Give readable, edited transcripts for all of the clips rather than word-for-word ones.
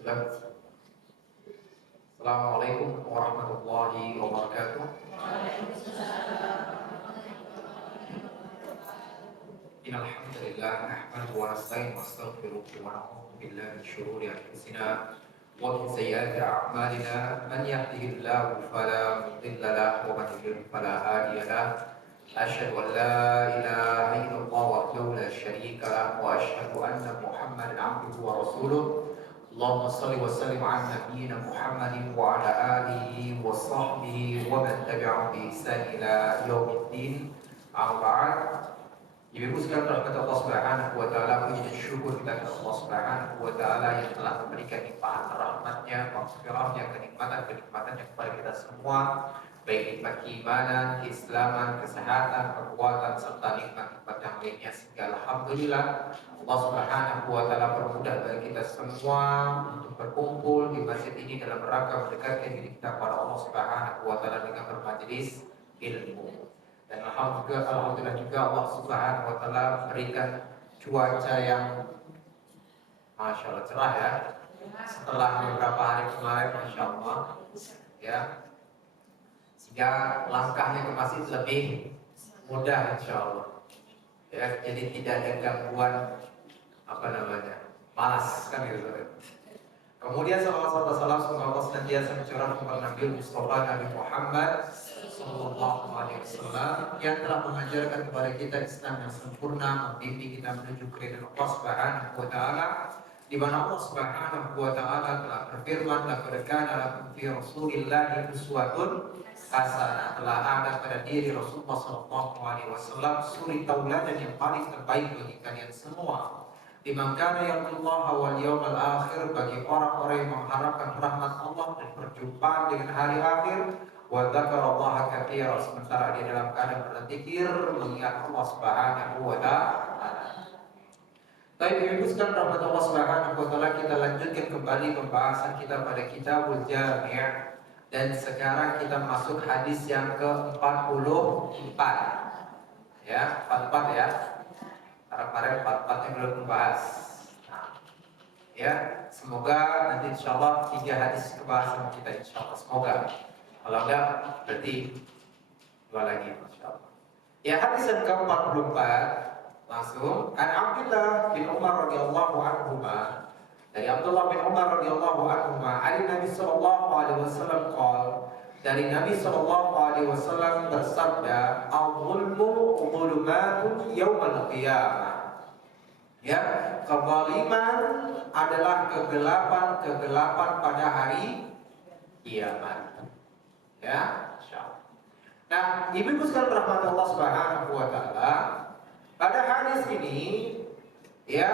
Assalamualaikum warahmatullahi wabarakatuh. Innal hamdalillah nahmaduhu wa nasta'inuhu wa nastaghfiruh wa na'udzu billahi min shururi anfusina wa min sayyiati a'malina man yahdihillahu fala mudilla lahu wa man yudlil fala hadiya lahu. Asyhadu an la ilaha illallah wahdahu la syarika lahu wa asyhadu anna Muhammadan 'abduhu wa rasuluh. Allahumma salli wa sallim ala nabiyyina Muhammadin wa ala alihi wa sahbihi wa man tabi'ahum bi ihsan ila yaumiddin. Amma ba'd. Ibu sekalian rahmat Allah Subhanahu wa taala, puji dan syukur kita kepada Allah Subhanahu wa taala yang telah memberikan limpahan rahmat-Nya, maghfirah-Nya, kenikmatan-kenikmatan-Nya kepada kita semua, baik nikmat keimanan, keislaman, kesehatan, kekuatan serta nikmat-nikmat yang lainnya. Sehingga alhamdulillah Allah Subhanahu wa taala permudah bagi kita semua untuk berkumpul di masjid ini dalam rangka mendekatkan diri kita kepada Allah Subhanahu wa taala dengan bermajelis ilmu. Dan alhamdulillah juga Allah Subhanahu wa taala berikan cuaca yang Masya Allah cerah ya. Setelah beberapa hari kemarin Masya Allah ya, sehingga langkahnya ke masjid lebih mudah Insya Allah ya. Jadi tidak ada gangguan malas kan gitu. Kemudian salawat semoga Allah senantiasa mencurahkan kepada Nabi Mustafa Nabi Muhammad Sallallahu Alaihi Wasallam yang telah mengajarkan kepada kita Islam yang sempurna, membimbing kita menuju keridhaan Allah Subhanahu wa taala, di mana Allah Subhanahu wa taala telah berfirman, laqad kana lakum fi Rasulillahi uswatun hasanah. Telah ada pada diri Rasulullah Sallallahu Alaihi Wasallam suri tauladan yang paling terbaik bagi kalian semua. Liman kana yarjullaha wal yawmal akhir, bagi orang-orang yang mengharapkan rahmat Allah dan perjumpaan dengan hari akhir. Wa dzakarallaha katsiran, sementara dia dalam keadaan berzikir mengingat Allah Subhanahu wa taala. Baik, Ibu sekalian rahmat Allah Subhanahu wa taala, kita lanjutkan kembali pembahasan kita pada Kitabul Jami', dan sekarang kita masuk hadis yang ke-44. Ya, 44 ya. Kemarin 44 yang belum membahas. Ya, semoga nanti insyaallah 3 hadis kebahasan kita insyaallah, semoga. Kalau enggak berarti 2 lagi insyaallah. Ya, hadis yang ke-44 langsung an Abdullah bin Umar radhiyallahu anhuma, dari Abdullah bin Umar radhiyallahu anhuma, ali Nabi sallallahu alaihi wasallam qala, dari Nabi sallallahu alaihi wasallam bersabda, al-zulmu dhulumatun yaumal qiyamah. Ya, kezaliman adalah kegelapan pada hari kiamat. Ya, insyaallah. Nah, Ibu sekalian rahmat Allah Subhanahu wa taala, pada hadis ini ya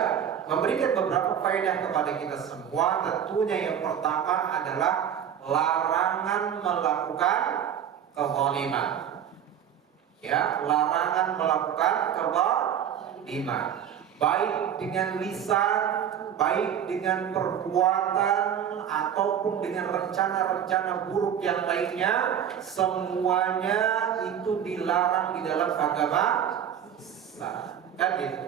memberikan beberapa faedah kepada kita semua. Tentunya yang pertama adalah larangan melakukan kezaliman. Ya, larangan melakukan kezaliman, baik dengan lisan, baik dengan perbuatan, ataupun dengan rencana-rencana buruk yang lainnya, semuanya itu dilarang di dalam agama Islam. Kan gitu.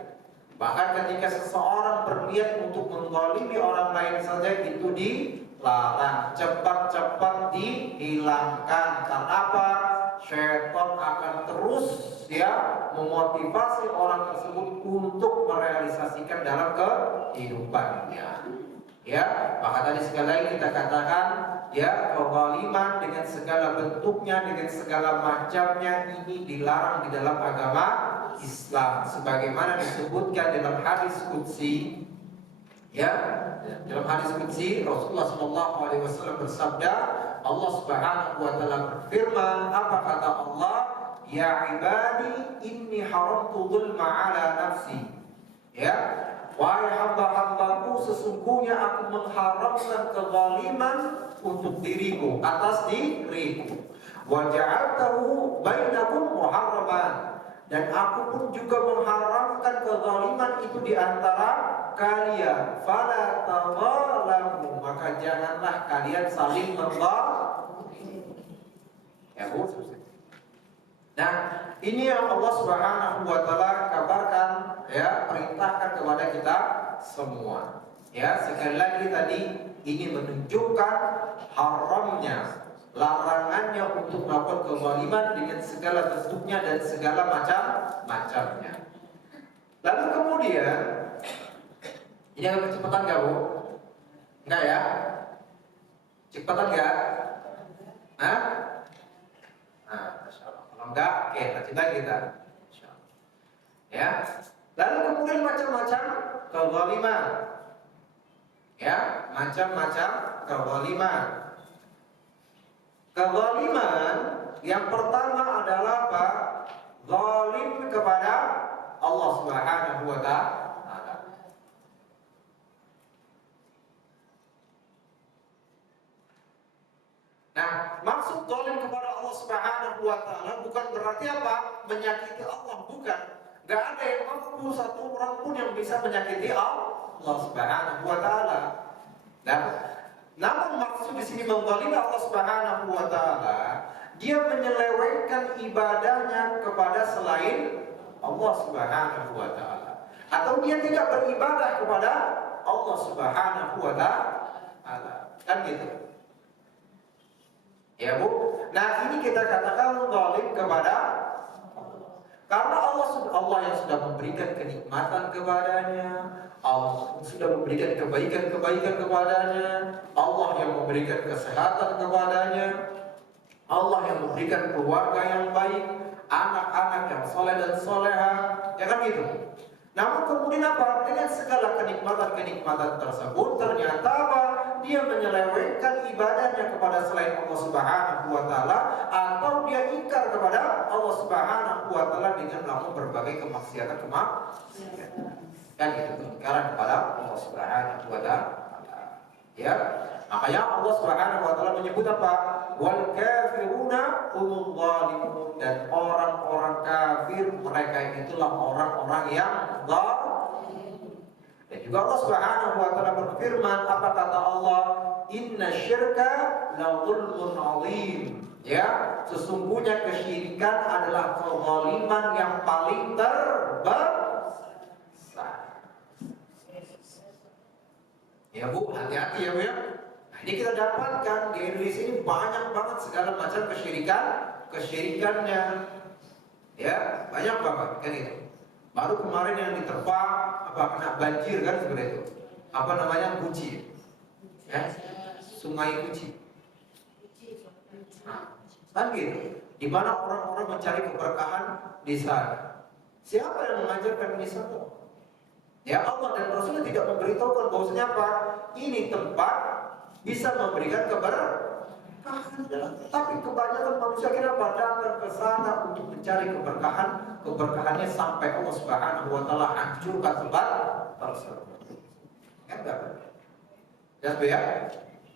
Bahkan ketika seseorang berniat untuk menzalimi orang lain saja, itu dilarang, cepat-cepat dihilangkan. Kenapa? Syaitan akan terus memotivasi orang tersebut untuk merealisasikan dalam kehidupannya. Ya, maka tadi sekali lagi kita katakan ya, kezaliman dengan segala bentuknya, dengan segala macamnya, ini dilarang di dalam agama Islam, sebagaimana disebutkan dalam hadis qudsi. Ya, dalam hadis qudsi Rasulullah sallallahu alaihi wasallam bersabda, Allah Subhanahu wa taala berfirman, apa kata Allah? Ya ibadi inni haramtu dzulma ala nafsi. Ya, wahai hamba-hambaku, sesungguhnya aku mengharamkan kezaliman untuk diriku, atas diriku. Wa ja'altahu bainakum muharraman, dan aku pun juga mengharamkan kezaliman itu di antara kalian. Fala tadzalamu, maka janganlah kalian saling menzalimi. Ya, Bu. Nah, ini yang Allah Subhanahu wa taala kabarkan, ya, perintahkan kepada kita semua. Ya, sekali lagi tadi ini menunjukkan haramnya, larangannya untuk melakukan kezaliman dengan segala bentuknya dan segala macamnya. Lalu kemudian, ini agak kecepatan nggak Bu? Enggak ya? Cepatan nggak? Hah? Nah, Masya Allah. Kalau enggak, oke, lanjut lagi kita. Ya. Lalu kemudian macam-macam kezaliman. Ya, macam-macam kezaliman. Kezaliman yang pertama adalah apa? Zalim kepada Allah Subhanahu wa taala. Nah, maksud zalim kepada Allah Subhanahu wa taala bukan berarti apa? Menyakiti Allah, bukan. Gak ada yang mampu satu orang pun yang bisa menyakiti Allah Subhanahu wa taala. Nah, namun maksud di sini menzalimi Allah Subhanahu wa taala, dia menyelewengkan ibadahnya kepada selain Allah Subhanahu wa taala, atau dia tidak beribadah kepada Allah Subhanahu wa taala. Kan gitu. Ya Bu. Nah, ini kita katakan zalim kepada karena Allah yang sudah memberikan kenikmatan kepadanya, Allah sudah memberikan kebaikan-kebaikan kepadanya, Allah yang memberikan kesehatan kepadanya, Allah yang memberikan keluarga yang baik, anak-anak yang soleh dan soleha, ya kan gitu. Namun kemudian apa? Dengan segala kenikmatan-kenikmatan tersebut, ternyata apa? Dia menyelewengkan ibadahnya kepada selain Allah Subhanahu wa taala, atau dia ingkar kepada Allah Subhanahu wa taala dengan melakukan berbagai kemaksiatan. Kan itu ingkaran kepada Allah Subhanahu wa taala. Ya. Makanya Allah Subhanahu wa taala menyebut apa? Wal kafiruna humul zalimun, dan orang-orang kafir mereka itulah orang-orang yang zalim. Dan juga Allah Subhanahu wa taala berfirman, apa kata Allah? Inna syirka la zulmun azim. Ya, sesungguhnya kesyirikan adalah kezaliman yang paling terbesar. Ya Bu, hati-hati ya Bu ya. Nah, ini kita dapatkan di Indonesia ini banyak banget segala macam kesyirikannya. Ya, banyak banget kan itu. Baru kemarin yang diterpa kena banjir kan seperti itu. Apa namanya? Guci. Ya, Sungai Guci. Nah, kan gitu. Di mana orang-orang mencari keberkahan di sana. Siapa yang mengajarkan ini semua? Ya, Allah dan Rasulnya tidak memberitahukan bahwasanya apa? Ini tempat bisa memberikan keberkahan. Tapi kebanyakan manusia kenapa datang ke sana untuk mencari keberkahannya sampai Allah Subhanahu wa taala hancurkan tempat tersebut. Kan enggak? Ya.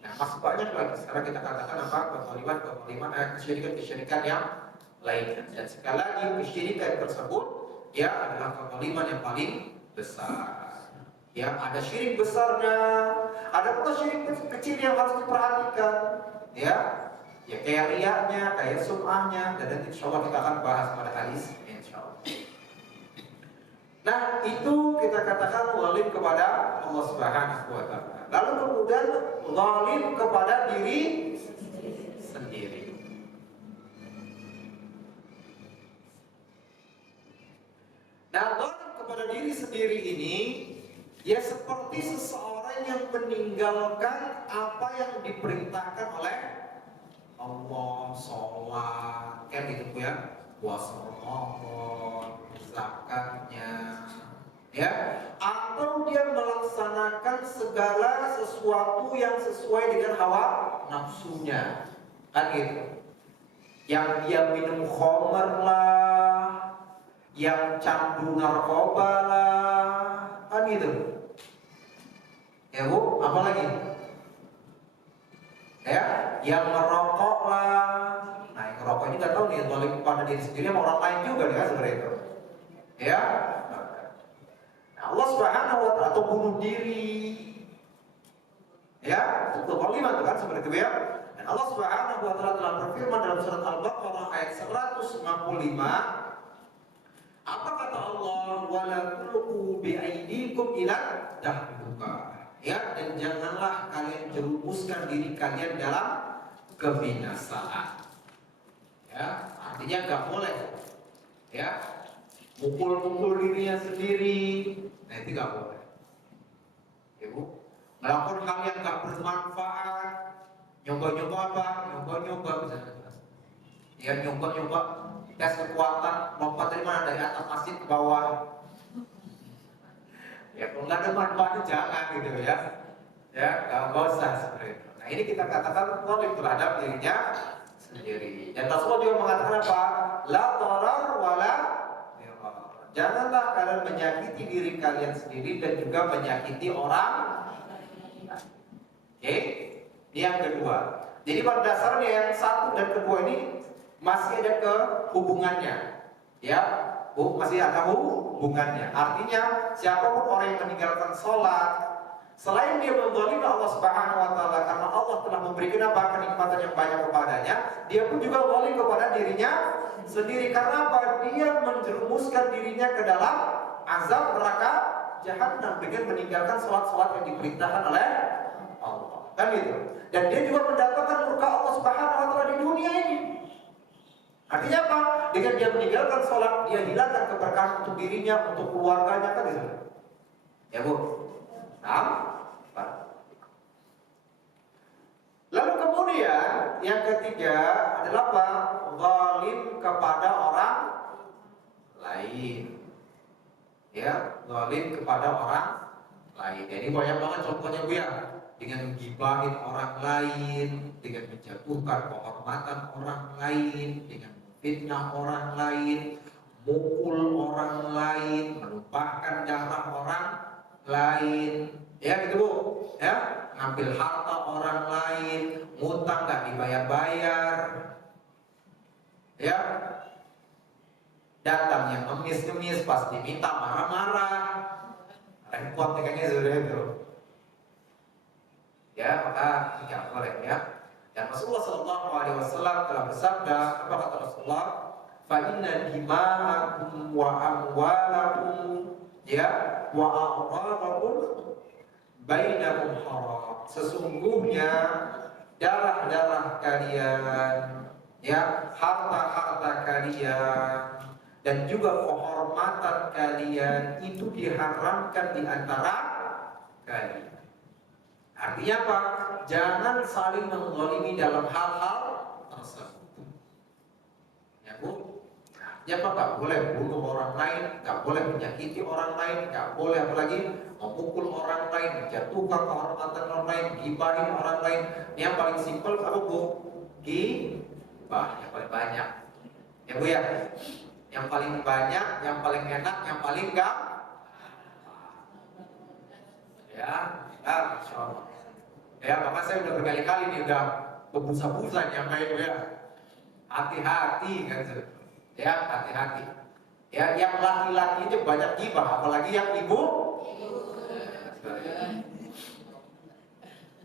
Nah, masih banyak lagi. Sekarang kita katakan apa? Kezaliman, kesyirikan yang lainnya. Dan sekali lagi kesyirikan tersebut ya adalah kezaliman yang paling besar. Ya, ada syirik besarnya, ada pula syirik kecil yang harus diperhatikan. Ya, kayak riyanya, kayak sum'ahnya, dan nanti insya Allah kita akan bahas pada hadis insya Allah. Nah, itu kita katakan zalim kepada Allah Subhanahu wa taala. Lalu kemudian zalim kepada diri sendiri. Nah, zalim kepada diri sendiri ini ya seperti seseorang yang meninggalkan apa yang diperintahkan oleh Allah, sholat, kan gitu ya, puasa Ramadan, zakatnya, ya, atau dia melaksanakan segala sesuatu yang sesuai dengan hawa nafsunya, kan gitu. Yang dia minum khamr lah, yang candu narkoba lah, kan gitu. Ya Bu, apa lagi? Ya, yang merokok lah. Nah, yang merokok ini nggak tahu nih, zalim pada diri sendiri sama orang lain juga nih kan seperti itu. Ya, nah, Allah Subhanahu wa taala atau bunuh diri. Ya, itu kalimat kan seperti itu ya. Dan Allah Subhanahu wa taala telah berfirman dalam surat Al-Baqarah ayat 155. Apa kata Allah? Wala tulqu bi aydikum ila tahluka. Ya, dan janganlah kalian jerumuskan diri kalian dalam kebinasaan. Ya, artinya nggak boleh ya mukul-mukul dirinya sendiri. Nah itu nggak boleh. Ya Bu, melakukan hal yang nggak bermanfaat, nyoba-nyoba apa? Nyoba-nyoba misalnya. Ya nyoba-nyoba tes kekuatan, lompat dari mana? Dari atas masjid ke bawah. Ya kalau nggak ada manfaatnya jangan gitu ya. Ya nggak usah seperti itu. Nah ini kita katakan zalim terhadap dirinya sendiri. Dan Rasulullah juga mengatakan apa? La tarar wala dirar. Janganlah kalian menyakiti diri kalian sendiri dan juga menyakiti orang. Oke, ini yang kedua. Jadi pada dasarnya yang satu dan kedua ini masih ada kehubungannya, ya, Bu, masih ada hubungannya. Artinya siapapun orang yang meninggalkan sholat, selain dia menzalimi Allah Subhanahu Wa Taala karena Allah telah memberikan apa kenikmatan yang banyak kepadanya, dia pun juga zalim kepada dirinya sendiri. Karena apa? Dia menjerumuskan dirinya ke dalam azab neraka jahanam dengan meninggalkan sholat-sholat yang diperintahkan oleh Allah. Kan gitu. Dan dia juga mendatangkan murka Allah Subhanahu Wa Taala di dunia ini. Artinya apa? Dengan dia meninggalkan sholat, dia hilangkan keberkahan untuk dirinya, untuk keluarganya, kan gitu. Ya Bu. Nah, lalu kemudian yang ketiga adalah apa? Zalim kepada orang lain. Ya, zalim kepada orang lain. Jadi banyak banget contohnya Bu ya. Dengan gibahin orang lain, dengan menjatuhkan kehormatan orang lain, dengan fitnah orang lain, mukul orang lain, menumpahkan darah orang lain, ya gitu Bu, ya, ngambil harta orang lain, ngutang nggak dibayar-bayar, ya, datang yang ngemis-ngemis pas diminta marah-marah, repot kayaknya sudah itu, ya maka tidak boleh ya. Dan Rasulullah SAW telah bersabda, apa kata Rasulullah? Fa inna dima'akum wa amwalakum ya wa a'radakum bainakum haram. Sesungguhnya darah-darah kalian, ya, harta-harta kalian dan juga kehormatan kalian itu diharamkan di antara kalian. Artinya apa? Jangan saling menzalimi dalam hal-hal tersebut. Ya Bu, ya Pak, nggak boleh bunuh orang lain, nggak boleh menyakiti orang lain, nggak boleh apalagi memukul orang lain, menjatuhkan kehormatan orang lain, gibahin orang lain. Ini yang paling simpel apa Bu? Gibah yang paling banyak. Ya Bu ya, yang paling banyak, yang paling enak, yang paling enggak. Ya, Masya Allah. Ya, maka saya udah berkali-kali nih udah berbusa-busa nyampaikan ya. Hati-hati kan, ya hati-hati. Ya, yang laki-laki itu banyak gibah, apalagi yang ibu.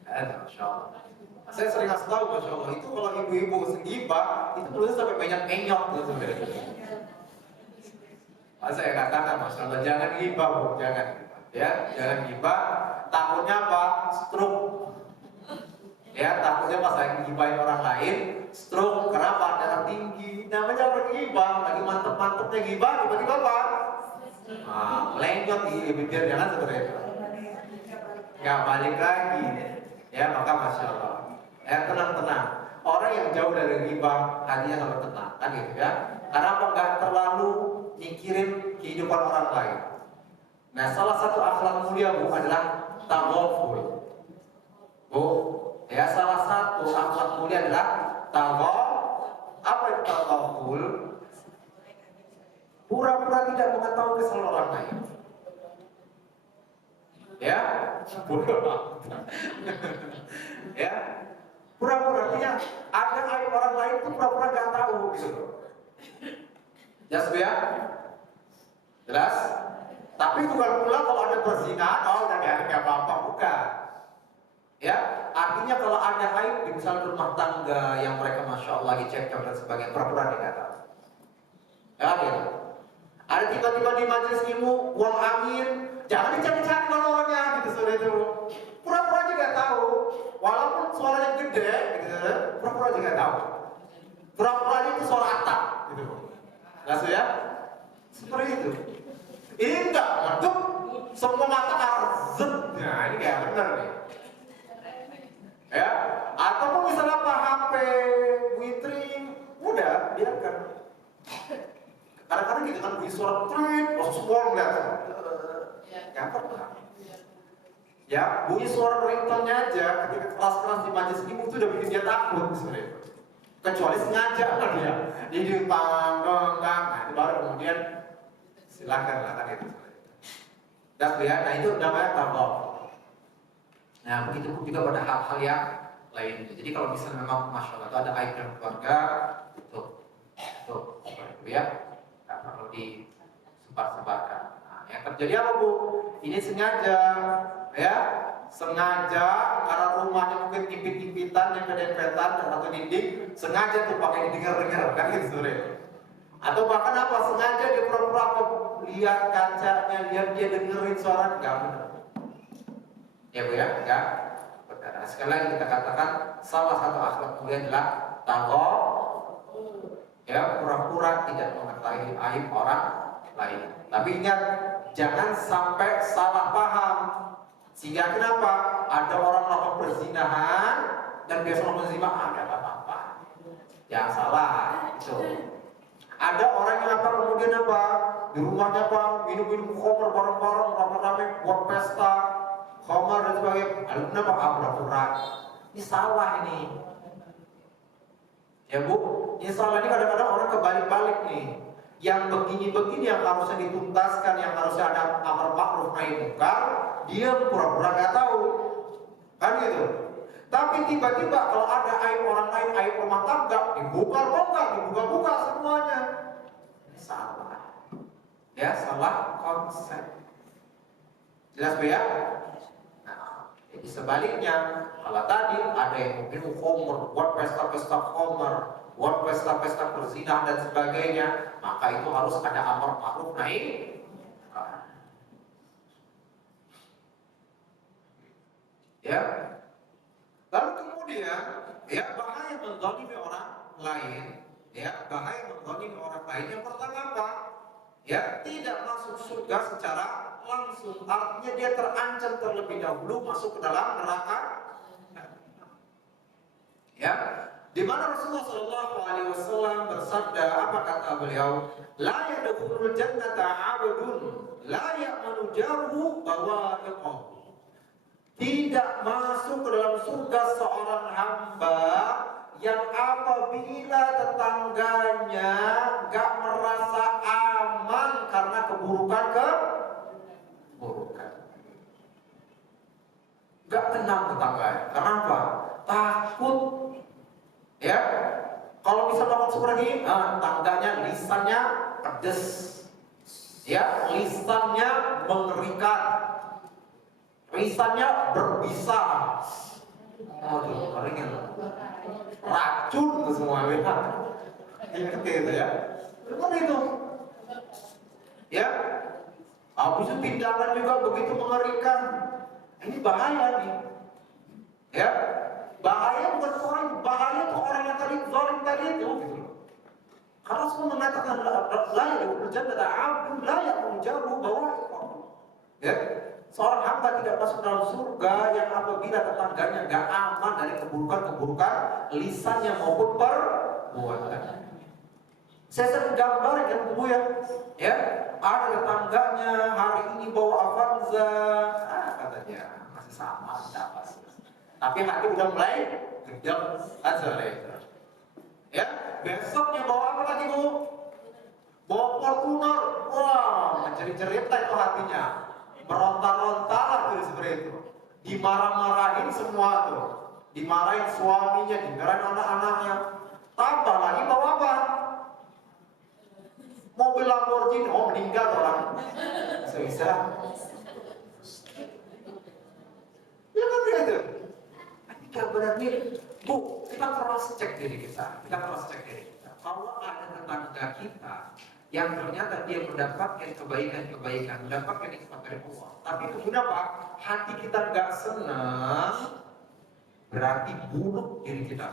Masya Allah. Saya sering kasih tahu, Masya Allah, itu kalau ibu-ibu segibah, itu tulisnya sampai banyak menyok gitu. Saya katakan, Masya Allah, jangan gibah Bu, jangan. Ya, jangan gibah. Takutnya apa? Stroke. Ya, takutnya pas lagi gibahin orang lain, stroke. Kenapa? Darah tinggi. Namanya orang gibah, lagi mantep-mantepnya gibah, tiba-tiba apa? Melengkot di bibir, jangan seperti itu. Nggak balik lagi. Ya, maka Masya Allah. Ya, tenang-tenang. Orang yang jauh dari gibah, hatinya harus tenang, kan gitu ya. Karena apa? Nggak terlalu mikirin kehidupan orang lain. Nah, salah satu akhlak mulia Bu adalah taghaful. Bu, ya, salah satu akhlak mulia adalah taghaful. Apa itu taghaful? Pura-pura tidak mengetahui kesalahan orang lain. Ya, ya, pura-pura artinya ada aib orang lain itu pura-pura nggak tahu gitu. Jelas ya? Jelas? Tapi bukan pula kalau ada perzinahan, oh nggak apa-apa, bukan. Ya, artinya kalau ada aib di misalnya rumah tangga yang mereka Masya Allah lagi cekcok dan sebagainya, pura-pura tidak tahu. Ya, gitu. Ada tiba-tiba di majelis ilmu uang angin, jangan dicari-cari mana orangnya gitu, saudara itu. Pura-pura suaranya gede, gitu, pura-pura juga tahu. Pura-pura itu suara atap, gitu. Langsung ya, seperti itu. Ini enggak, waduh, semua mata arzut. Nah, ini kayak bener nih. Ya, ataupun misalnya apa HP, witring, udah biarkan. Kadang-kadang gitu kan bunyi suara trit, semua ngeliat. Ya apa? Ya, bunyi suara ringtone-nya aja ketika keras-keras di majelis ilmu itu udah bikin dia takut sebenarnya. Kecuali sengaja kan dia. Jadi panggang, nah itu baru kemudian silakan lah kan itu. Dan lihat, nah itu namanya tabok. Nah begitu pun juga pada hal-hal yang lain. Jadi kalau misalnya memang masya Allah itu ada aib dalam keluarga, tuh seperti itu ya, nggak perlu disebar-sebarkan. Nah, yang terjadi apa Bu? Ini sengaja, ya, sengaja karena rumahnya mungkin impit-impitan yang kedempetan atau dinding, sengaja tuh pakai didengar-dengar kan gitu sebenarnya. Atau bahkan apa? Sengaja dia pura-pura lihat kacanya, lihat dia dengerin suara nggak benar. Ya Bu ya, enggak benar. Nah, sekali lagi kita katakan salah satu akhlak mulia adalah taqwa, ya, pura-pura tidak mengetahui aib orang lain. Tapi ingat, jangan sampai salah paham. Sehingga kenapa? Ada orang melakukan perzinahan dan biasa melakukan zina, ada apa-apa. Jangan salah, itu. Ada orang yang apa kemudian apa? Di rumahnya apa? Minum-minum khamr bareng-bareng, rame-rame buat pesta khamr dan sebagainya. Lalu kenapa? Pura-pura. Ini salah ini. Ya Bu, ini salah ini kadang-kadang orang kebalik-balik nih. Yang begini-begini yang harusnya dituntaskan, yang harusnya ada amar ma'ruf nahi munkar, dia pura-pura nggak tahu, kan gitu. Tapi tiba-tiba kalau ada aib orang lain, aib rumah tangga, dibuka semuanya. Ini salah. Ya, salah konsep. Jelas Bu ya? Nah, jadi sebaliknya, kalau tadi ada yang mungkin khamr, buat pesta-pesta khamr, buat pesta-pesta perzinahan dan sebagainya, maka itu harus ada amar ma'ruf nahi munkar. Ya. Lalu kemudian, ya, bahaya menzalimi orang lain, ya, bahaya menzalimi orang lain. Yang pertama apa? Ya, tidak masuk surga secara langsung. Artinya dia terancam terlebih dahulu masuk ke dalam neraka. Ya, di mana Rasulullah SAW bersabda, apa kata beliau? La yadkhulul jannata 'abdun la ya'manu jaruhu bawa'iqahu. Tidak masuk ke dalam surga seorang hamba yang apabila tetangganya gak merasa aman karena keburukan. Gak tenang tetangganya. Karena apa? Takut. Ya, kalau bisa bangun seperti ini, tangganya lisannya pedes, ya, lisannya mengerikan, lisannya berbisa, aduh, keringin, racun itu semua, ingat gitu ya, seperti itu, ya, habis itu tindakan juga begitu mengerikan, ini bahaya nih, ya. Bahaya bukan orang, bahaya itu orang yang tadi zalim tadi itu gitu. Karena Rasul mengatakan la yadkhulul jannata 'abdun la ya'manu jaruhu bawa'iqahu. Ya, seorang hamba tidak masuk dalam surga yang apabila tetangganya enggak aman dari keburukan-keburukan lisannya maupun perbuatan. Saya sering gambarkan Bu ya, ada tetangganya hari ini bawa Avanza, katanya masih sama, tidak pasti. Tapi hati udah mulai gedek aja itu. Ya, besoknya bawa apa lagi Bu? Bawa Fortuner, wah, menjerit-jerit itu hatinya, meronta-ronta lah tuh seperti itu. Dimarah-marahin semua tuh, dimarahin suaminya, dimarahin anak-anaknya. Tambah lagi bawa apa? Mobil Lamborghini, oh meninggal orang. Bisa. Ya kan gitu. Kita benar nih, Bu, kita cross check diri kita. Kalau ada tetangga kita yang ternyata dia mendapatkan kebaikan, mendapatkan nikmat dari Allah, tapi kemudian apa? Hati kita nggak senang, berarti buruk diri kita.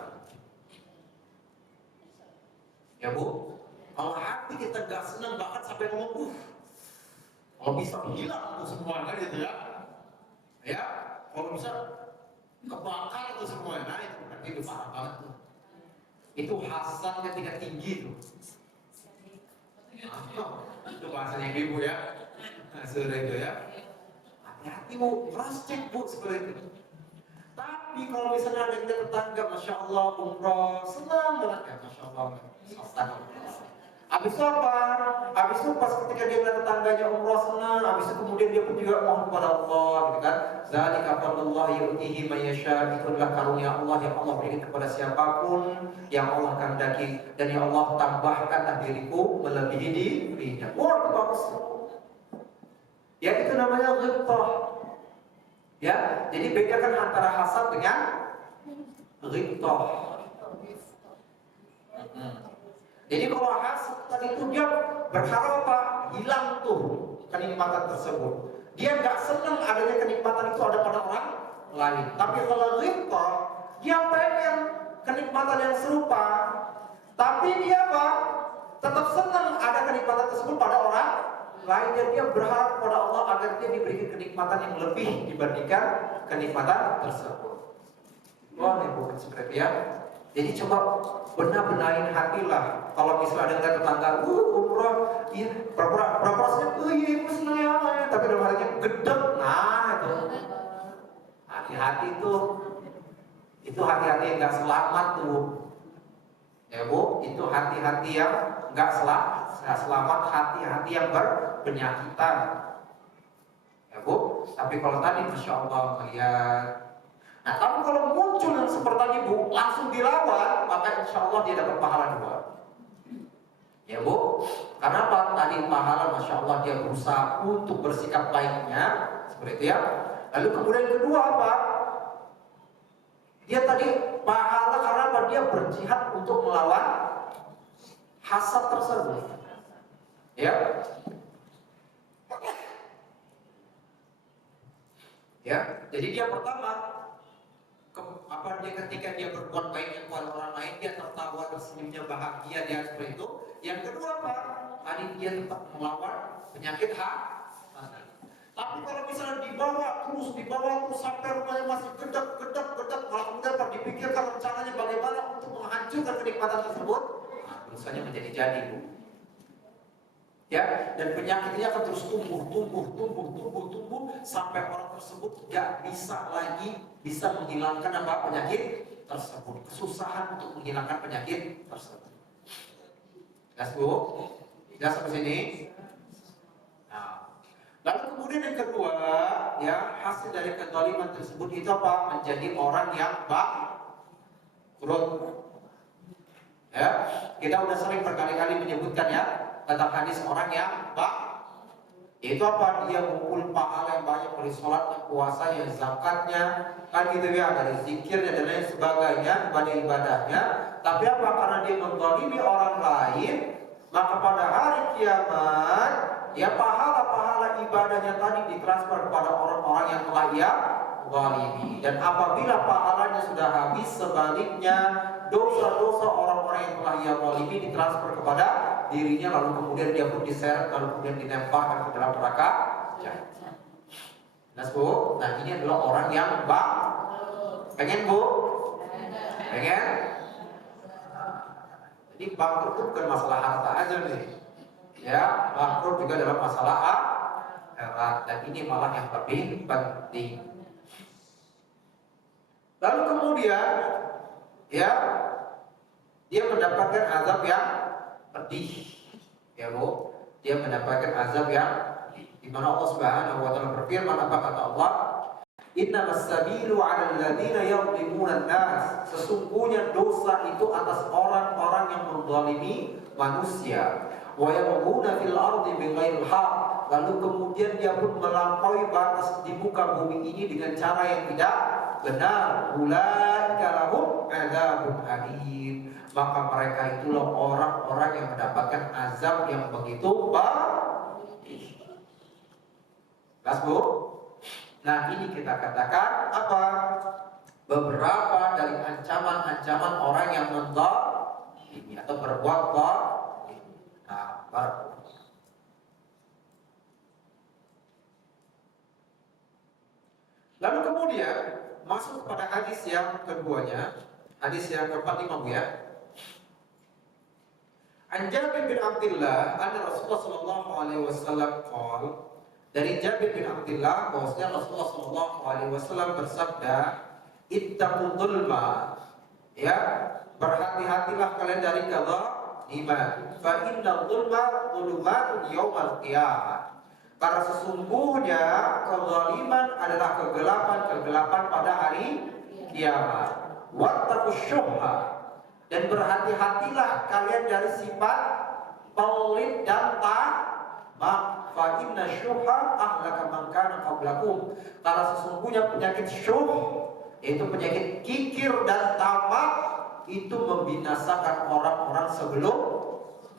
Ya Bu, kalau hati kita gak senang bahkan sampai ngomong, kalau bisa hilang itu semua kan gitu ya. Ya, kalau bisa kebakar itu semua, nah itu berarti itu parah banget tuh. Itu hasadnya tingkat tinggi tuh. Itu bahasanya ibu ya. Sudah itu ya. Hati-hati Bu, cross check Bu seperti itu. Tapi kalau misalnya ada yang tetangga, Masya Allah, umroh, senang banget ya, Masya Allah. Habis itu apa? Habis itu pas ketika dia melihat tetangganya umroh senang, habis itu kemudian dia pun juga mohon kepada Allah, gitu kan? Zalika fadlullah yu'tihi man yasha, itu adalah karunia Allah yang Allah berikan kepada siapapun yang Allah kehendaki, dan yang Allah tambahkanlah diriku melebihi dirinya. Wah, itu bagus. Ya itu namanya ghibtah. Ya, jadi bedakan antara hasad dengan ghibtah. Jadi kalau hasad tadi itu dia berharap apa? Hilang tuh kenikmatan tersebut. Dia nggak senang adanya kenikmatan itu ada pada orang lain. Tapi kalau ghibtah, dia pengen kenikmatan yang serupa. Tapi dia apa? Tetap senang ada kenikmatan tersebut pada orang lain, dan dia berharap kepada Allah agar dia diberikan kenikmatan yang lebih dibandingkan kenikmatan tersebut. Wah, ini bukan seperti ya. Jadi coba benar-benarin hatilah. Kalau misalnya ada tetangga, umroh, iya, pura-pura iya, ibu senang ya, tapi dalam hatinya gedek, nah itu. Hati-hati itu hati-hati yang nggak selamat tuh. Ya Bu, itu hati-hati yang nggak selamat, hati-hati yang berpenyakitan. Ya Bu, tapi kalau tadi Masya Allah melihat. Nah, tapi kalau muncul yang seperti tadi Bu, langsung dilawan, maka insya Allah dia dapat pahala 2. Ya Bu, karena apa? Tadi pahala Masya Allah dia berusaha untuk bersikap baiknya, seperti itu ya. Lalu kemudian kedua apa? Dia tadi pahala karena apa? Dia berjihad untuk melawan hasad tersebut. Ya. Ya, jadi dia pertama dia ketika dia berbuat baik kepada orang lain, dia tertawa, tersenyumnya bahagia, dia seperti itu. Yang kedua apa? Tadi dia tetap melawan penyakit hasad. Tapi kalau misalnya dibawa terus sampai rumahnya masih gedek, malah kemudian dipikirkan rencananya bagaimana untuk menghancurkan kenikmatan tersebut, nah, dosanya menjadi jadi Bu. Ya, dan penyakitnya akan terus tumbuh sampai orang tersebut gak bisa lagi menghilangkan apa penyakit tersebut, kesusahan untuk menghilangkan penyakit tersebut. Jelas Bu? Jelas sampai sini? Nah, lalu kemudian yang kedua, ya hasil dari kezaliman tersebut itu apa? Menjadi orang yang bangkrut. Ya, kita udah sering berkali-kali menyebutkan ya tentang hadis orang yang itu apa? Dia mengumpul pahala yang banyak dari sholatnya, puasanya, zakatnya, kan gitu ya, dari zikirnya dan lain sebagainya, ibadah-ibadahnya. Tapi apa? Karena dia menzalimi orang lain, maka pada hari kiamat, ya pahala-pahala ibadahnya tadi ditransfer kepada orang-orang yang telah ia zalimi. Dan apabila pahalanya sudah habis, sebaliknya dosa-dosa orang-orang yang telah ia zalimi ditransfer kepada dirinya, lalu kemudian dia pun diseret, lalu kemudian ditempahkan ke dalam neraka jahanam. Nah Bu, nah ini adalah orang yang pengen Bu? Pengen? Jadi bangkrut itu bukan masalah harta aja nih. Ya, bangkrut juga dalam masalah akhirat, dan ini malah yang lebih penting. Lalu kemudian ya dia mendapatkan azab yang pedih, ya Bu. Dia mendapatkan azab yang di mana Allah Subhanahu wa taala berfirman, apa kata Allah? Innamas sabilu 'alal ladzina yadhlimuna an-nas. Sesungguhnya dosa itu atas orang-orang yang menzalimi manusia. Wa yabghuna fil ardi bighairil haqq. Lalu kemudian dia pun melampaui batas di muka bumi ini dengan cara yang tidak benar. Ulaika lahum 'adzabun alim. Maka mereka itulah orang-orang yang mendapatkan azab yang begitu pedih. Jelas Bu? Nah ini kita katakan apa? beberapa dari ancaman-ancaman orang yang menzalimi atau berbuat zalim. Nah, lalu kemudian masuk kepada hadis yang keduanya, hadis yang ke-45 ya. An Jabir bin Abdullah anna Rasulullah sallallahu alaihi wasallam qala, dari Jabir bin Abdullah bahwasanya Rasulullah sallallahu alaihi wasallam bersabda, ittaqul dzulma, ya, berhati-hatilah kalian dari kezaliman, fa inna dzulma dzulumatun yaumal qiyamah, karena sesungguhnya kezaliman adalah kegelapan pada hari kiamat. Wattaqus syuhha, dan berhati-hatilah kalian dari sifat pelit dan tamak, fa inna syuhha ahlaka man kana qablakum, karena sesungguhnya penyakit syuh, yaitu penyakit kikir dan tamak, itu membinasakan orang-orang sebelum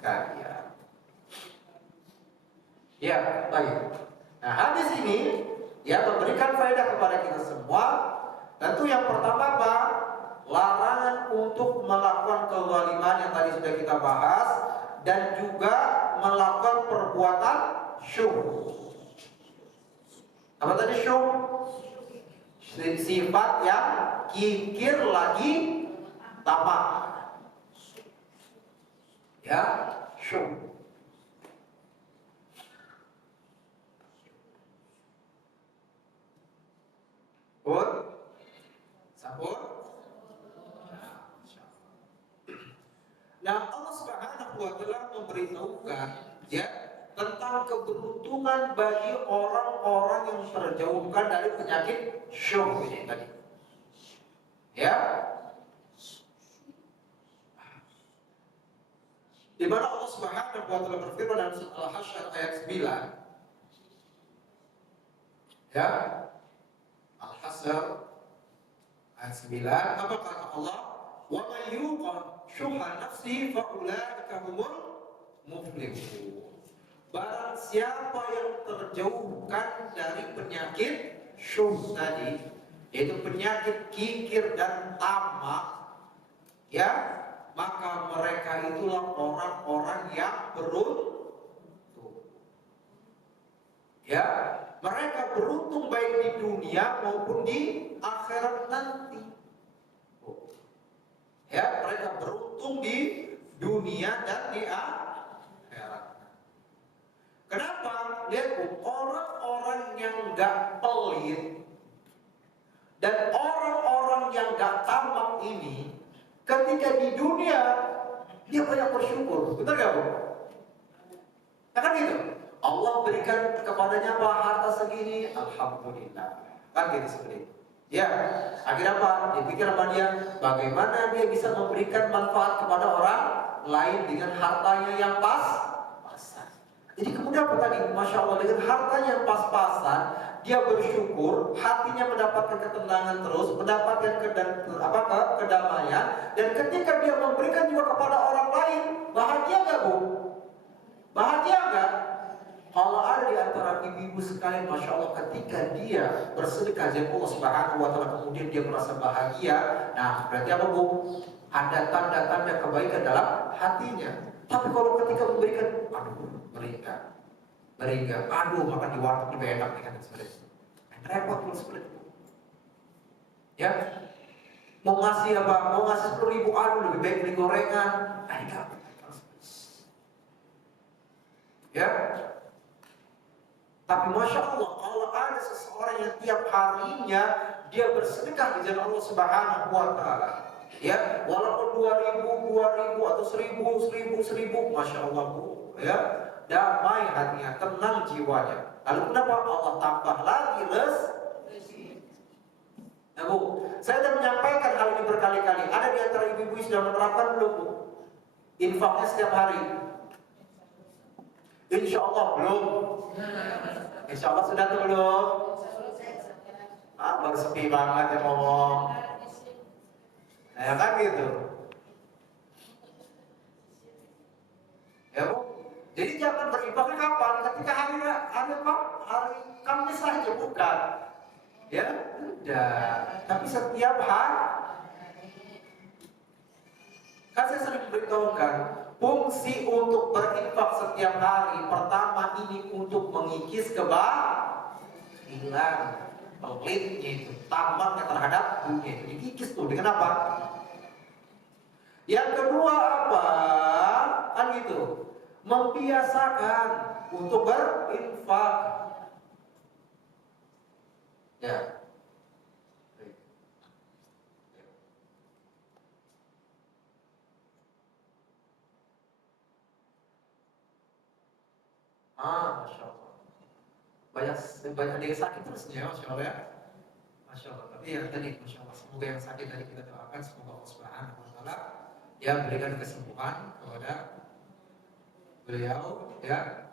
kalian. Ya, baik. Nah, hadis ini ya memberikan faedah kepada kita semua. Tentu yang pertama apa? Larangan untuk melakukan kezaliman yang tadi sudah kita bahas, dan juga melakukan perbuatan syuh. Apa tadi syuh? Sifat yang kikir lagi tamak. Ya, syuh. Sabun. Nah, Allah Subhanahu wa taala memberitahukan ya tentang keberuntungan bagi orang-orang yang terjauhkan dari penyakit syuh ini tadi. Ya. Di mana Allah Subhanahu wa taala berfirman dalam surah Al-Hasyr ayat 9. Ya. Al-Hasyr ayat 9, apa kata Allah? Wa may yuqa syuhha nafsihi fa ulaika humul muflihun. Barang siapa yang terjauhkan dari penyakit syuh tadi, yaitu penyakit kikir dan tamak, ya, maka mereka itulah orang-orang yang beruntung. Ya, mereka beruntung baik di dunia maupun di akhirat nanti. Ya, mereka beruntung di dunia dan di akhirat. Kenapa? Lihat, orang-orang yang gak pelit dan orang-orang yang gak tamak ini, ketika di dunia dia banyak bersyukur, betul gak Bu? Ya kan gitu. Allah berikan kepadanya apa? Harta segini, alhamdulillah. Kan gitu seperti itu. Ya, akhirnya apa? Dipikir sama dia, bagaimana dia bisa memberikan manfaat kepada orang lain dengan hartanya yang pas-pasan. Jadi kemudian apa tadi? Masya Allah, dengan hartanya yang pas-pasan, dia bersyukur, hatinya mendapatkan ketenangan terus, mendapatkan kedamaian, dan ketika dia memberikan juga kepada orang lain, bahagia gak Bu? Bahagia gak? Kalau ada di antara ibu-ibu sekalian, Masya Allah, ketika dia bersedekah dari Allah Subhanahu wa taala, kemudian dia merasa bahagia, nah berarti apa Bu? Ada tanda-tanda kebaikan dalam hatinya. Tapi kalau ketika memberikan, aduh, beringat, aduh, makan di warteg lebih enak dengan seperti itu. Repot pun seperti itu. Ya, mau ngasih apa? Mau ngasih 10.000, aduh, lebih baik beli gorengan. Enggak. Ya. Tapi Masya Allah, kalau ada seseorang yang tiap harinya dia bersedekah di jalan Allah Subhanahu wa taala, ya, walaupun 2.000 atau 1.000, Masya Allah Bu, ya, damai hatinya, tenang jiwanya. Lalu kenapa Allah tambah lagi rezeki? Nah Bu, saya sudah menyampaikan hal ini berkali-kali. Ada di antara ibu-ibu yang sudah menerapkan belum Bu? Infaknya setiap hari? Insya Allah belum. Insya Allah sudah tuh belum? Baru sepi banget ya ngomong. Nah, ya kan gitu. Ya Bu. Jadi jangan berinfaknya kapan? Ketika hari Kamis saja bukan. Ya, udah. Tapi tapi setiap hari. Kan saya sering beritahukan, fungsi untuk berinfak setiap hari, pertama ini untuk mengikis kebakilan, pelitnya itu, tamaknya terhadap dunia itu dikikis tuh dengan apa? Yang kedua apa? Kan gitu, membiasakan untuk berinfak. Ya. Masya Allah. Banyak yang sakit terus ya, Masya Allah ya. Masya Allah. Tapi ya tadi, Masya Allah. Semoga yang sakit tadi kita doakan, semoga Allah Subhanahu Wa Taala ya berikan kesembuhan kepada beliau ya.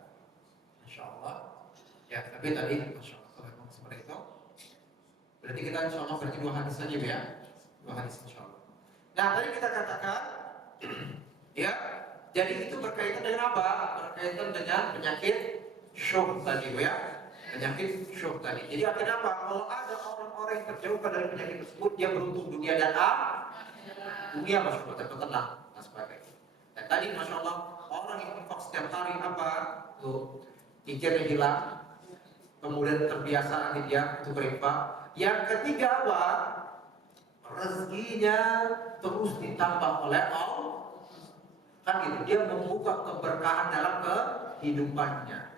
Masya Allah. Ya, tapi tadi, Masya Allah, kalau memang seperti itu, berarti kita Insya Allah berarti 2 hadis saja ya. 2 hadis Insya Allah. Nah, tadi kita katakan, ya, jadi itu berkaitan dengan apa? Berkaitan dengan penyakit syuh tadi ya. Penyakit syuh tadi. Jadi akhirnya apa? Kalau ada orang-orang yang terjauhkan dari penyakit tersebut, dia beruntung dunia dan dunia, Masya Allah, tertenang dan sebagainya. Dan tadi Masya Allah, orang yang infak setiap hari apa? Tuh, kikirnya hilang, kemudian kebiasaan dia untuk berinfak. Yang ketiga apa? Rezekinya terus ditambah oleh Allah. Kan gitu, dia membuka keberkahan dalam kehidupannya.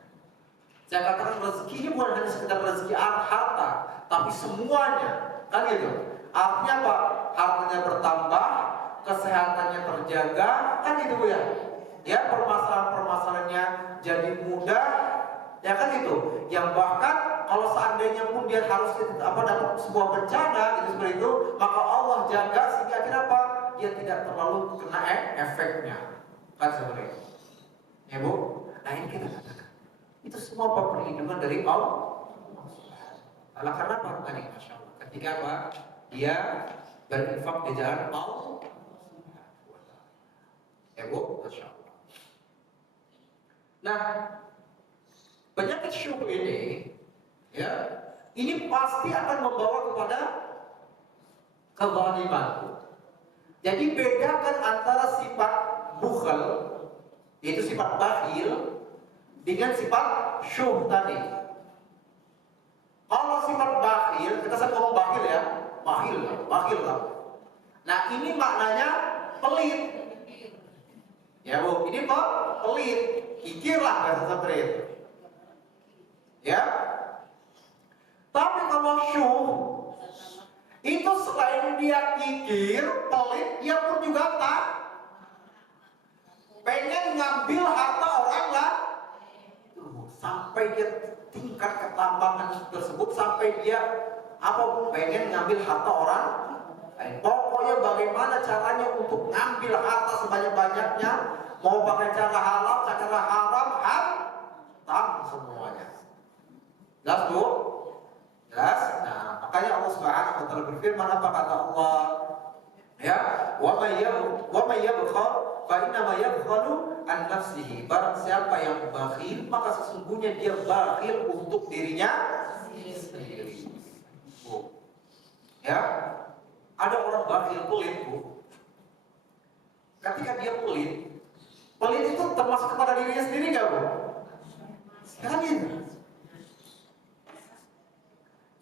Saya katakan rezeki ini bukan hanya sekedar rezeki harta, tapi semuanya. Kan gitu. Artinya apa? Hartanya bertambah, kesehatannya terjaga, kan gitu ya. Ya, permasalahan-permasalahannya jadi mudah, ya kan itu. Yang bahkan kalau seandainya pun dia harus dapat sebuah bencana gitu seperti itu, maka Allah jaga sehingga akhirnya apa? Dia tidak terlalu kena efeknya. Kan seperti itu. Ya Bu? Nah ini kita katakan. Itu semua apa? Perlindungan dari Allah. Karena apa? Tadi Masya Allah. Ketika apa? Dia berinfak di jalan Allah. Ya Bu? Masya Allah. Nah, penyakit syuh ini, ya, ini pasti akan membawa kepada kezaliman. Jadi bedakan antara sifat bukhal, yaitu sifat bakhil, dengan sifat syuh tadi. Kalau sifat bakhil, kita sering ngomong bakhil ya, bakhil lah. Nah ini maknanya pelit. Ya Bu, ini kok pelit, kikirlah bahasa seperti itu. Ya. Tapi kalau syuh, itu selain dia kikir, pelit, dia pun juga tak pengen ngambil harta orang lah. Sampai dia tingkat ketampangan tersebut, sampai dia apapun pengen ngambil harta orang. Pokoknya bagaimana caranya untuk ngambil harta sebanyak-banyaknya, mau pakai cara halal, cara haram, haram semuanya. Jelas Bu? Jelas? Nah, makanya Allah Subhanahu wa taala berfirman, apa kata Allah? Ya, wa may yabkhal fa inna ma yabkhalu an nafsihi. Barang siapa yang bakhil, maka sesungguhnya dia bakhil untuk dirinya sendiri. Bu. Ya. Ada orang bakhil pelit, Bu. Ketika dia pelit itu termasuk kepada dirinya sendiri enggak, Bu? Sekali.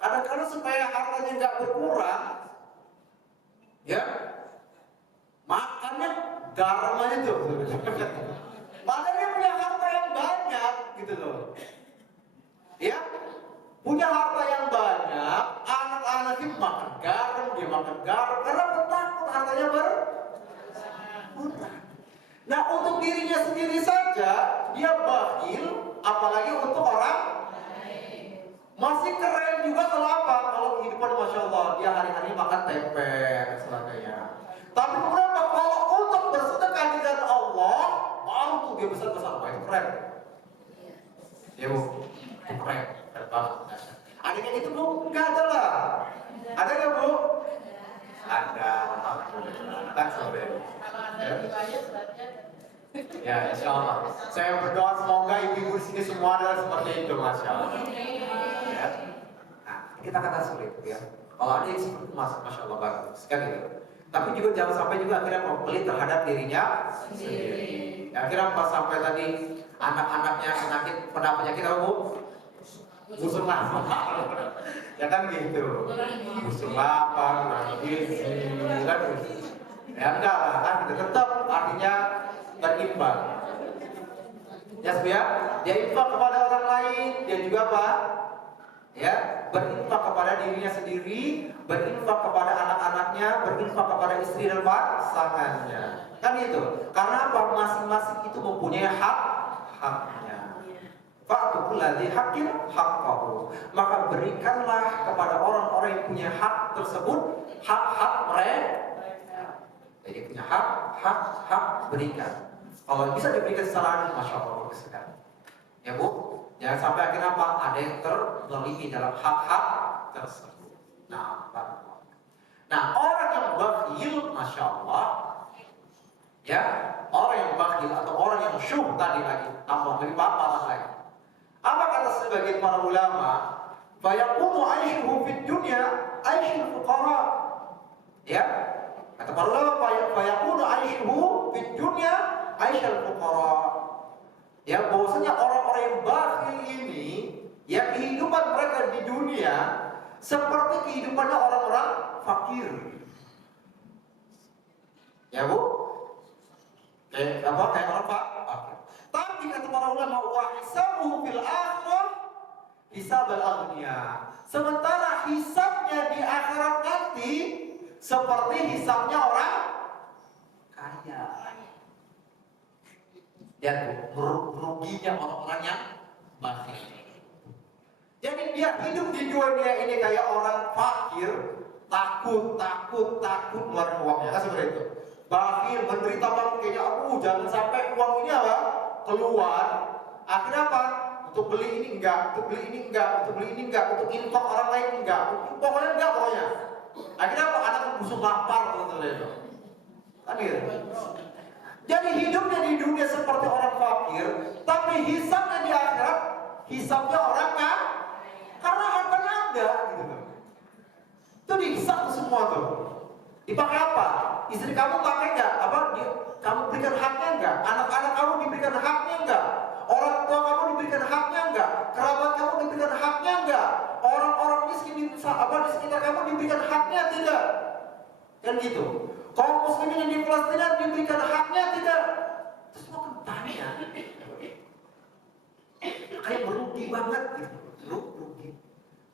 Kadang-kadang supaya hartanya nggak berkurang, ya, makannya garam aja tuh. Padahal dia punya harta yang banyak, gitu loh. Ya, punya harta yang banyak, anak-anaknya makan garam, dia makan garam karena takut hartanya berkurang. Nah, untuk dirinya sendiri saja dia bakhil, apalagi untuk orang. Masih keren juga kalau apa? Kalau kehidupan Masya Allah, dia hari-hari makan tempe dan sebagainya. Tapi kenapa? Kalau untuk bersedekah dengan Allah, baru tuh dia besar-besar. Wah, itu keren. Ya Bu, itu keren banget. Ada yang itu Bu? Enggak ada lah. Ada nggak Bu? Ada. Alhamdulillah. Sorry. Ya, Insya Allah. Saya berdoa semoga ibu-ibu di sini semua adalah seperti itu, Masya Allah. Ya. Nah, kita kata sulit, ya. Kalau ada yang seperti itu, masya Allah bagus kan gitu. Tapi juga jangan sampai juga akhirnya pelit terhadap dirinya sendiri. Akhirnya pas sampai tadi anak-anaknya kena penyakit apa, Bu? Busung lapar. Ya kan gitu. Busung lapar, gizi, kan gitu. Ya enggak lah, kan gitu. Tetap artinya berimbang. Ya, dia infak kepada orang lain, dia juga apa? Ya, berinfak kepada dirinya sendiri, berinfak kepada anak-anaknya, berinfak kepada istri dan pasangannya. Kan itu. Karena apa? Masing-masing itu mempunyai haknya. Fa'tul ladzi haqqin haqqahu. Maka berikanlah kepada orang-orang yang punya hak tersebut hak-hak mereka. Jadi punya hak berikan. Kalau bisa diberikan secara adil, masya Allah bagus sekali. Ya Bu, jangan sampai akhirnya apa? Ada yang terzalimi dalam hak-hak tersebut. Nah, orang yang bakhil, masya Allah, ya, orang yang bakhil atau orang yang syuh tadi lagi, tambah lebih parah lagi. Apa kata sebagian para ulama? Fayaqulu aishuhu fid dunya aishul fuqara. Ya, kata para ulama, fayaqulu aishuhu fid dunya aishul fuqara. Ya, bahwasanya orang-orang yang bakhil ini, ya, kehidupan mereka di dunia seperti kehidupannya orang-orang fakir. Ya Bu, kayak orang fakir. Tapi kata para ulama, wa hisabuhu fil akhirah hisab al-aghniya. Sementara hisabnya di akhirat nanti seperti hisabnya orang kaya. Dan meruginya orang-orang yang bakhil. Jadi dia hidup di dunia ini kayak orang fakir, takut ngeluarin uangnya, kan seperti itu. Bakhil, menderita banget, kayaknya jangan sampai uang ini apa? Keluar. Akhirnya apa? Untuk beli ini enggak, untuk beli ini enggak, untuk beli ini enggak, untuk infak orang lain enggak, pokoknya enggak pokoknya. Akhirnya apa? Anak busuk lapar seperti itu. Kan gitu. Jadi hidupnya di dunia seperti orang fakir, tapi hisabnya di akhirat hisabnya orang kan? Karena hartanya ada gitu. Itu dihisab semua tuh. Dipakai apa? Istri kamu pakai enggak? Kamu berikan haknya enggak? Anak-anak kamu diberikan haknya enggak? Orang tua kamu diberikan haknya enggak? Kerabat kamu diberikan haknya enggak? Orang-orang miskin di sekitar kamu diberikan haknya tidak? Kan gitu. Kaum muslimin yang di Palestina diberikan haknya tidak? Terus mau tanya. Kayak merugi banget gitu. Merugi.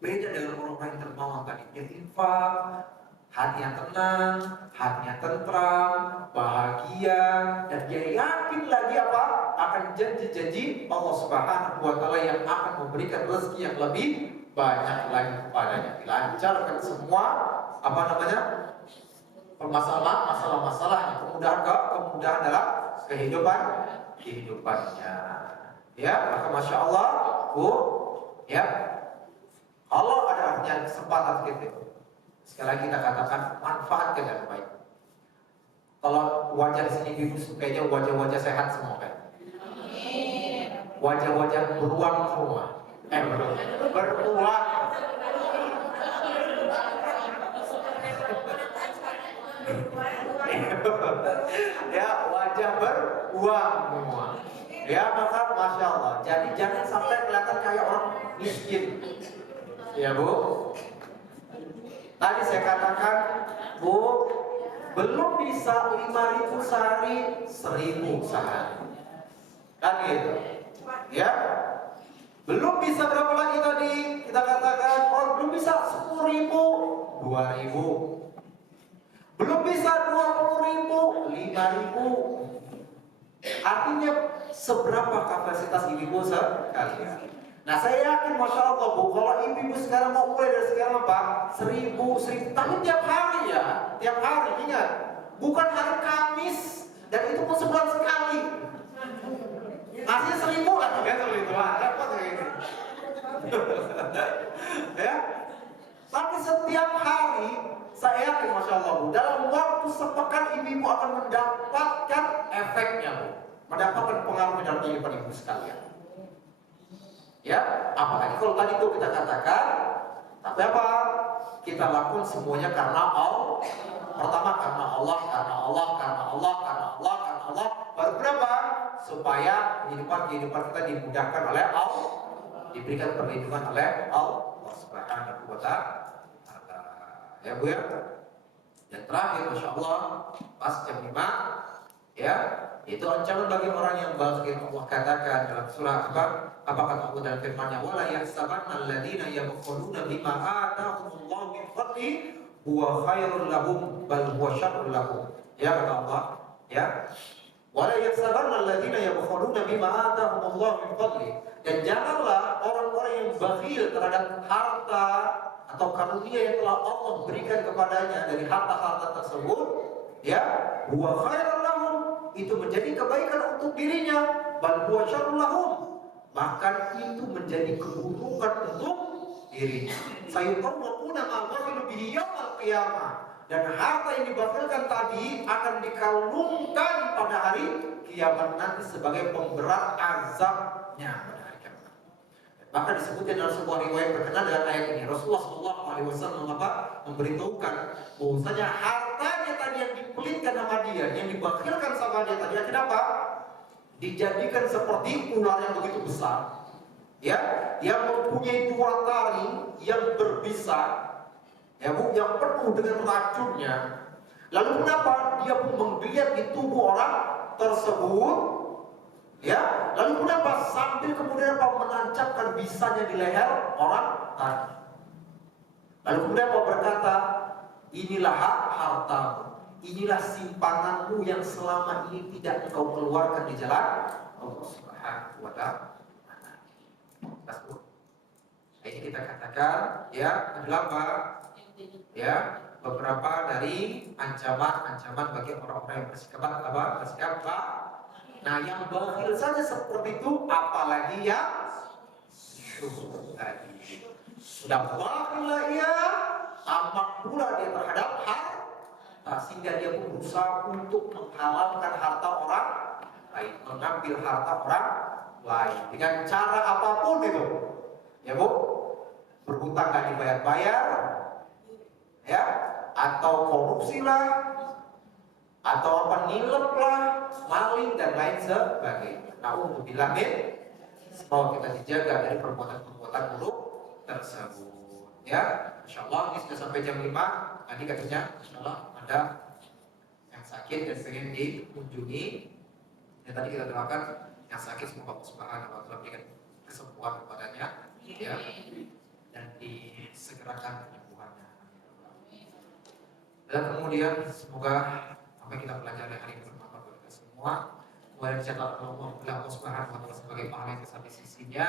Beda dengan orang-orang yang terbawa tadi. Dia infak, hati yang tenang, hatinya tentram, bahagia, dan dia yakin lagi apa? Akan janji-janji Allah Subhanahu wa Ta'ala yang akan memberikan rezeki yang lebih banyak lagi kepadanya. Dilancarkan semua masalah-masalahnya, kemudahan dalam kehidupannya. Ya, maka masya Allah, Bu, ya, kalau ada artinya kesempatan gitu. Sekali lagi kita katakan manfaatkan dengan baik. Kalau wajah di sini Ibu kayaknya wajah-wajah sehat semua kan? Wajah-wajah beruang semua. Beruang. Ya, wajah beruang semua. Ya, maka masya Allah. Jadi jangan sampai kelihatan kayak orang miskin. Ya Bu. Tadi saya katakan, Bu, belum bisa 5.000 sehari, 1.000 sehari. Kan gitu. Ya. Belum bisa berapa lagi tadi? Kita katakan, belum bisa 10.000, 2.000. Belum bisa 20.000, 5.000. Artinya seberapa kapasitas ibu sekalian? Nah, saya yakin masya Allah Bu, kalau ibu sekarang mau mulai dari sekarang apa? 1.000, tapi tiap hari ya, tiap hari, ingat, bukan hari Kamis, dan itu pun sebulan sekali. Artinya 1.000 lah, kan itu, repot kayak gitu. Ya, tapi setiap hari, saya yakin masya Allah Bu, dalam waktu sepekan ibu akan mendapatkan efeknya Bu, mendapatkan pengaruh dalam kehidupan ibu sekalian. Ya, apalagi kalau tadi itu kita katakan Tapi apa? Kita lakukan semuanya karena Allah. Pertama karena Allah, karena Allah, karena Allah, karena Allah, karena Allah. Baru berapa? Supaya kehidupan kita dimudahkan oleh Allah, diberikan perlindungan oleh Allah Subhanahu wa Ta'ala. Ya Bu ya. Yang terakhir, Masya Allah, pas jam 5, ya, itu ancaman bagi orang yang bakhil. Allah katakan dalam surah apa? Apa kata Allah dalam firman-Nya? Wala yahsabanna alladziina yabkhuluna bima aataahumullahu min fadlihi huwa khairul lahum bal huwa syarrul lahum. Ya kata Allah, ya. Wala yahsabanna alladziina yabkhuluna bima aataahumullahu min fadlihi. Dan janganlah orang-orang yang bakhil terhadap harta atau karunia yang telah Allah berikan kepadanya dari harta-harta tersebut, ya, huwa khairul lahum, itu menjadi kebaikan untuk dirinya, bal huwa syarrul lahum, bahkan itu menjadi keburukan untuk dirinya. Sayuqawwaquna ma ghafilu bihi yaumil qiyamah, dan harta yang dibakhilkan tadi akan dikalungkan pada hari kiamat nanti sebagai pemberat azabnya. Bahkan disebutkan dalam sebuah riwayat berkenaan dengan ayat ini, Rasulullah SAW memberitahukan bahwasanya hartanya tadi yang dipelitkan sama dia, yang dibakhilkan sama dia tadi, kenapa? Dijadikan seperti ular yang begitu besar, ya, yang mempunyai 2 taring yang berbisa, ya Bu, yang penuh dengan racunnya. Lalu kenapa dia pun menggeliat di tubuh orang tersebut? Ya, lalu kenapa sambil kemudian menancapkan bisanya di leher orang tadi? Lalu kemudian berkata, inilah hartamu, inilah simpananmu yang selama ini tidak engkau keluarkan di jalan Allah Subhanahu wa Ta'ala. Ini kita katakan, ya, adalah apa? Ya, beberapa dari ancaman bagi orang-orang yang bersikap apa? Nah, yang bakhil saja seperti itu, apalagi yang syukur tadi. Sudah bakhil lah ia, tamak pula dia terhadap harta, sehingga dia pun berusaha untuk menghalalkan harta orang lain, mengambil harta orang lain dengan cara apapun itu. Ya Bu, berhutang gak dibayar-bayar, ya, atau korupsi lah, atau nilep lah, maling dan lain sebagainya. Na'udzubillah min, semoga kita dijaga dari perbuatan-perbuatan buruk tersebut. Ya, insyaallah ini sudah sampai jam 5. Tadi katanya insyaallah ada yang sakit dan pengen dikunjungi. Dan tadi kita doakan yang sakit semoga Allah Subhanahu wa Ta'ala berikan kesembuhan kepadanya, ya, dan disegerakan penyembuhannya. Dan kemudian semoga apa yang kita pelajari hari ini bermanfaat bagi kita semua. Kemudian dicatat oleh Allah Subhanahu wa Ta'ala sebagai pahala yang besar di sisinya,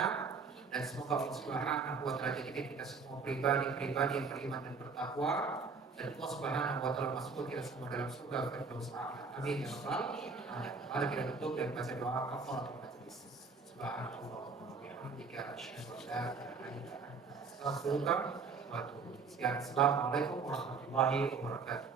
dan semoga Allah Subhanahu wa Ta'ala jadikan kita semua pribadi yang beriman dan bertakwa, dan Allah Subhanahu wa Ta'ala masukkan kita semua dalam surga Firdaus A'la. Amin ya rabbal alamin. Mari kita tutup dan baca doa kafaratul majlis. Subhanallah wa bihamdika asyhadu an la ilaha illa anta astaghfiruka wa atubu ilaik. Assalamualaikum warahmatullahi wabarakatuh.